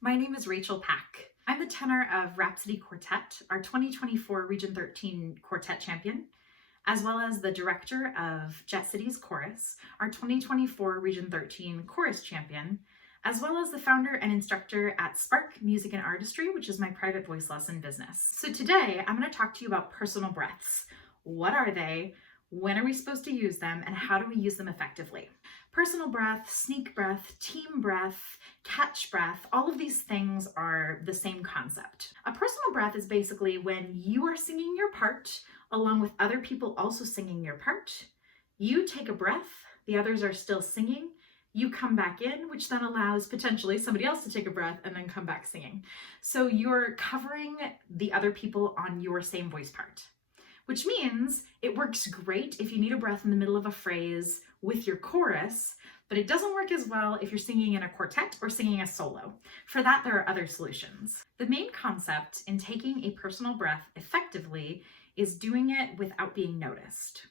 My name is Rachel Pack. I'm the tenor of Rhapsody Quartet, our 2024 Region 13 Quartet champion, as well as the director of Jet City's Chorus, our 2024 Region 13 Chorus champion, as well as the founder and instructor at Spark Music and Artistry, which is my private voice lesson business. So today I'm going to talk to you about personal breaths. What are they? When are we supposed to use them? And how do we use them effectively? Personal breath, sneak breath, team breath, catch breath, all of these things are the same concept. A personal breath is basically when you are singing your part along with other people also singing your part. You take a breath, the others are still singing, you come back in, which then allows potentially somebody else to take a breath and then come back singing. So you're covering the other people on your same voice part, which means it works great if you need a breath in the middle of a phrase with your chorus, but it doesn't work as well if you're singing in a quartet or singing a solo. For that, there are other solutions. The main concept in taking a personal breath effectively is doing it without being noticed.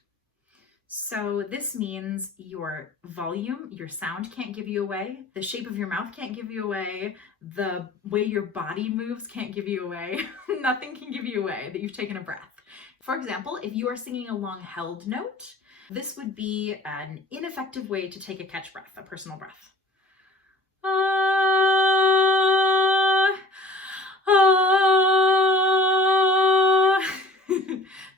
So this means your volume, your sound can't give you away, the shape of your mouth can't give you away, the way your body moves can't give you away, nothing can give you away that you've taken a breath. For example, if you are singing a long held note, this would be an ineffective way to take a catch breath, a personal breath.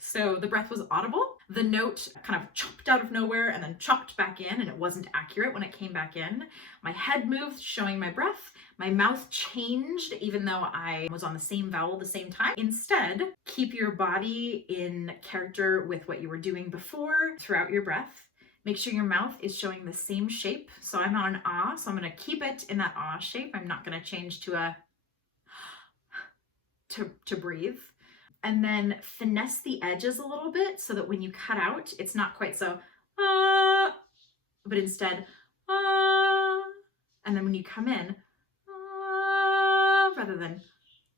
So the breath was audible. The note kind of chopped out of nowhere and then chopped back in, and it wasn't accurate when it came back in. My head moved, showing my breath. My mouth changed, even though I was on the same vowel the same time. Instead, keep your body in character with what you were doing before throughout your breath. Make sure your mouth is showing the same shape. So I'm on an ah, so I'm going to keep it in that ah shape. I'm not going to change to a to breathe. And then finesse the edges a little bit so that when you cut out, it's not quite so ah, but instead ah. And then when you come in, ah, rather than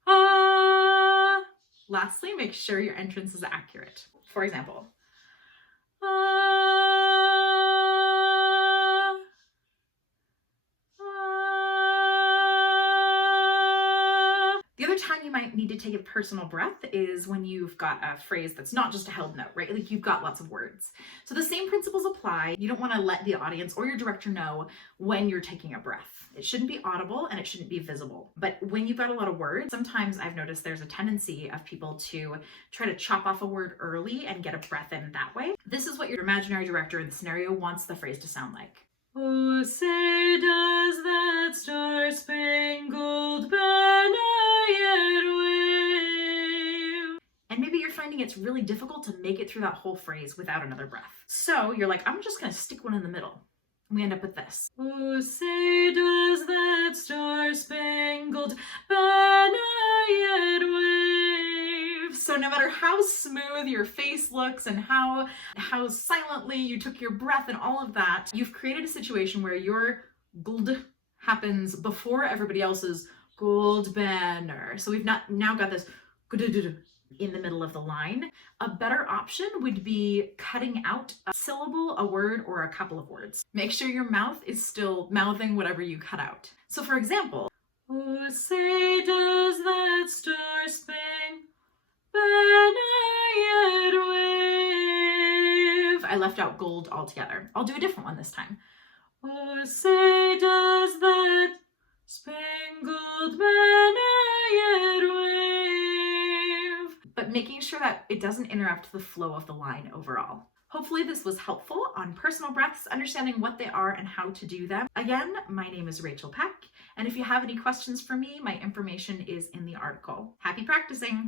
ah. Lastly, make sure your entrance is accurate. For example, the other time you might need to take a personal breath is when you've got a phrase that's not just a held note, right? Like you've got lots of words. So the same principles apply. You don't want to let the audience or your director know when you're taking a breath. It shouldn't be audible and it shouldn't be visible. But when you've got a lot of words, sometimes I've noticed there's a tendency of people to try to chop off a word early and get a breath in that way. This is what your imaginary director in the scenario wants the phrase to sound like. Oh, say does that star-spangled banner yet wave? And maybe you're finding it's really difficult to make it through that whole phrase without another breath. So you're like, I'm just gonna stick one in the middle. And we end up with this. Oh, say does that star-spangled banner yet wave? So no matter how smooth your face looks and how silently you took your breath and all of that, you've created a situation where your gold happens before everybody else's gold banner. So we've now got this in the middle of the line. A better option would be cutting out a syllable, a word, or a couple of words. Make sure your mouth is still mouthing whatever you cut out. So for example, oh, say does that star-spangled banner yet wave? I left out gold altogether. I'll do a different one this time. Oh, say does that spangled banner yet wave? But making sure that it doesn't interrupt the flow of the line overall. Hopefully this was helpful on personal breaths, understanding what they are and how to do them. Again, my name is Rachel Pack, and if you have any questions for me, my information is in the article. Happy practicing!